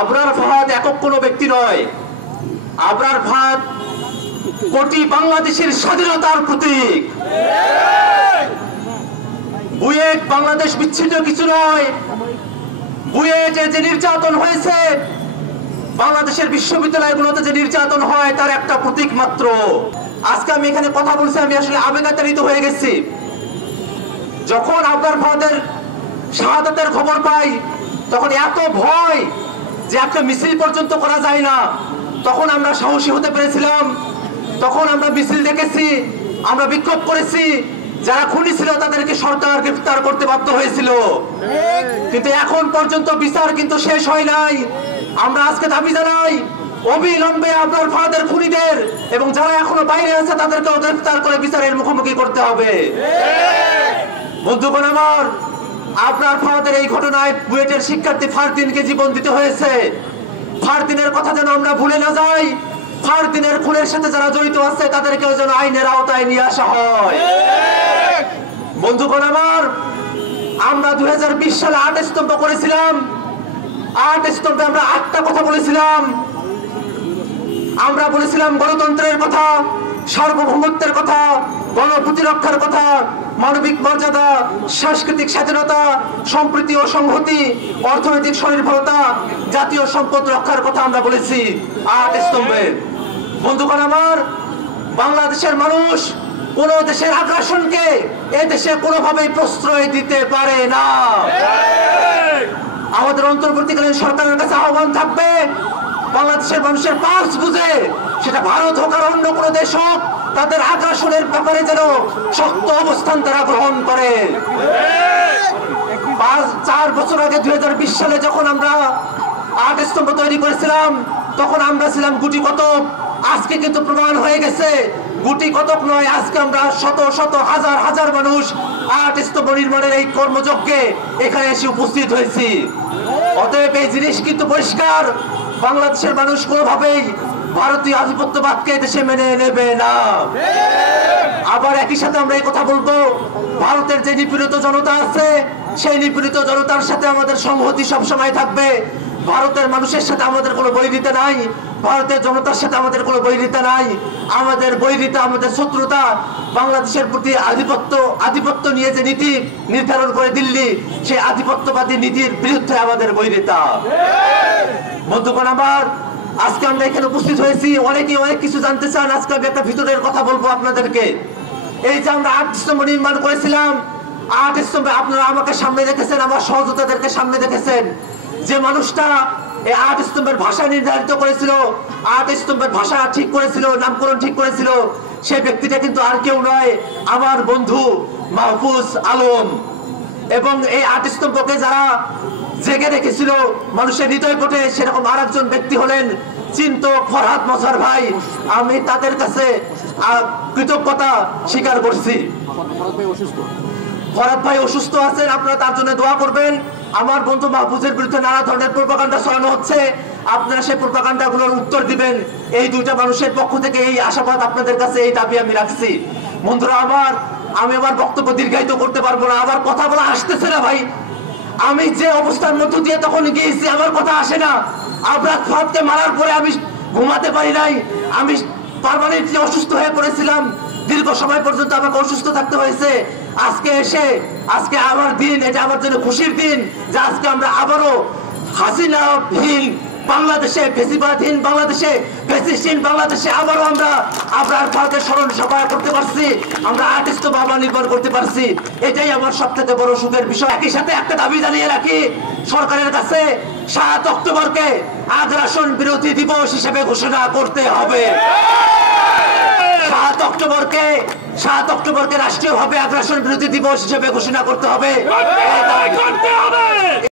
আবরার ফাহাদ একক কোনো ব্যক্তি নয়। আবরার ফাহাদ কোটি বাংলাদেশের স্বাধীনতার প্রতীক। বুয়েট বাংলাদেশ বিচ্ছিন্ন কিছু নয়। বুয়েটে যে নির্যাতন হয়েছে, বাংলাদেশের বিশ্ববিদ্যালয়গুলোতে যে নির্যাতন হয়, তার একটা প্রতীক মাত্র। আজকে আমি এখানে কথা বলছি, আমি আসলে আবেগাতাড়িত হয়ে গেছি। যখন আবরার ফাহাদের শাহাদাতের খবর পাই, তখন এত ভয় যে একটা মিছিল পর্যন্ত করা যায় না। তখন আমরা সাহসী হতে পেরেছিলাম, তখন আমরা মিছিল দেখেছি, আমরা বিক্ষোভ করেছি। যারা খুনি ছিল তাদেরকে সরকার গ্রেফতার করতে বাধ্য হয়েছিল, কিন্তু এখন পর্যন্ত বিচার কিন্তু শেষ হয় নাই। আমরা আজকে দাবি জানাই, অবিলম্বে আবরার ফাহাদের খুনিদের এবং যারা এখনো বাইরে আছে তাদেরকেও গ্রেফতার করে বিচারের মুখোমুখি করতে হবে। বন্ধুগণ আমার, আবরার ফাহাদের এই ঘটনায় বুয়েটের শিক্ষার্থী ফারদিনকে জীবন দিতে হয়েছে। ফারদিনের কথা যেন আমরা ভুলে না যাই। ফারদিনের খুনের সাথে যারা জড়িত আছে তাদেরকেও যেন আইনের আওতায় নিয়ে আসা হয়। বন্ধুগণ আমার, আমরা 2020 সালে 8 স্তম্ভ করেছিলাম। 8 স্তম্ভে আমরা 8টা কথা বলেছিলাম। আমরা বলেছিলাম গণতন্ত্রের কথা, সার্বভৌমত্বের কথা, গণপ্রতিরক্ষার কথা, মানবিক মর্যাদা, সাংস্কৃতিক স্বাধীনতা, সম্প্রীতি ও সংহতি, অর্থনৈতিক স্বনির্ভরতা, জাতীয় সম্পদ রক্ষার কথা আমরা বলেছি 8 স্তম্ভে। বন্ধুগণ আমার, বাংলাদেশের মানুষ কোন দেশের আগ্রাসনকে এ দেশে কোনোভাবেই প্রশ্রয় দিতে পারে না। আমাদের অন্তর্বর্তীকালীন সরকারের কাছে আহ্বান থাকবে, বাংলাদেশের মানুষের পালস বুঝে, সেটা ভারত হোক আর অন্য কোনো দেশ হোক, তাদের আগ্রাসনের ব্যাপারে যেন শক্ত অবস্থান তারা গ্রহণ করে। 4 বছর আগে 2020 সালে যখন আমরা 8 স্তম্ভ তৈরি করেছিলাম, তখন আমরা ছিলাম গুটি কতক। আজকে কিন্তু প্রমাণ হয়ে গেছে গুটি কতক নয়, আজকে আমরা শত শত হাজার হাজার মানুষ 8 স্তম্ভ নির্মাণের এই কর্মযজ্ঞে এখানে এসে উপস্থিত হয়েছি। অতএব এই জিনিস কিন্তু পরিষ্কার, বাংলাদেশের মানুষ কোনোভাবেই ভারতীয় আধিপত্যবাদকে দেশে মেনে নেবে না। আবার একই সাথে আমরা এই কথা বলবো, ভারতের যে নিপীড়িত জনতা আছে, সেই নিপীড়িত জনতার সাথে আমাদের সংহতি সবসময় থাকবে। ভারতের মানুষের সাথে আমাদের কোনো বৈরিতা নাই, ভারতের জনতার সাথে আমাদের কোনো বৈরিতা নাই। আমাদের বৈরিতা, আমাদের শত্রুতা বাংলাদেশের প্রতি আধিপত্য নিয়ে যে নীতি নির্ধারণ করে দিল্লি, সেই আধিপত্যবাদী নীতির বিরুদ্ধে আমাদের বৈরিতা। বন্ধুগণ আমার, আজকে আমরা এখানে উপস্থিত হয়েছি, অনেকেই অনেক কিছু জানতে চান। আজকে আমি একটা ভিতরের কথা বলবো আপনাদেরকে। এই যে আমরা 8 স্তম্ভ নির্মাণ করেছিলাম, 8 স্তম্ভে আপনারা আমাকে সামনে দেখেছেন, আমার সহযোদ্ধাদেরকে সামনে দেখেছেন। যে মানুষটা এই 8 স্তম্ভের ভাষা নির্ধারিত করেছিল, 8 স্তম্ভের ভাষা ঠিক করেছিল, নামকরণ ঠিক করেছিল, সেই ব্যক্তিটা কিন্তু আর কেউ নয়, আমার বন্ধু মাহফুজ আলম। এবং এই 8 স্তম্ভকে যারা জেগে রেখেছিল মানুষের হৃদয় কোটে, সেরকম আর একজন ব্যক্তি হলেন চিন্তক ফরহাদ মজহার ভাই। আমি তাদের কাছে কৃতজ্ঞতা স্বীকার করছি। ফরহাদ ভাই অসুস্থ আছেন, আপনারা তার জন্য দোয়া করবেন। আমার বন্ধু মাহফুজের বিরুদ্ধে নানা ধরনের প্রোপাগান্ডা ছড়ানো হচ্ছে, আপনারা সেই প্রোপাগান্ডাগুলোর উত্তর দিবেন। এই দুইটা মানুষের পক্ষ থেকে এই আশাবাদ আপনাদের কাছে, এই দাবি আমি রাখছি। বন্ধুরা আমার, আমি আমার বক্তব্য দীর্ঘায়িত করতে পারবো না, আমার কথা বলা আসতেছে না ভাই। আমি যে অবস্থার মধ্য দিয়ে তখন গিয়েছি, আমার কথা আসে না। আবরার ফাহাদকে মারার পরে আমি ঘুমাতে পারি নাই, আমি পার্মানেন্টলি অসুস্থ হয়ে পড়েছিলাম। দীর্ঘ সময় পর্যন্ত আমাকে অসুস্থ থাকতে হয়েছে। আজকে আমার দিন, এটা আমার জন্য খুশির দিন যে আজকে আমরা আবারও হাসিনাহীন বাংলাদেশে, ফেসিবাদহীন বাংলাদেশে, ফ্যাসিস্টহীন বাংলাদেশে আবারও আমরা আবরার ফাহাদের স্মরণ সভা করতে পারছি, আমরা 8 স্তম্ভ আবার নির্মাণ করতে পারছি। এটাই আমার সবথেকে বড় সুখের বিষয়। একই সাথে একটা দাবি জানিয়ে রাখি সরকারের কাছে, 7 অক্টোবরকে আগ্রাসন বিরোধী দিবস হিসেবে ঘোষণা করতে হবে। 7 অক্টোবরকে রাষ্ট্রীয়ভাবে আগ্রাসন বিরোধী দিবস হিসেবে ঘোষণা করতে হবে।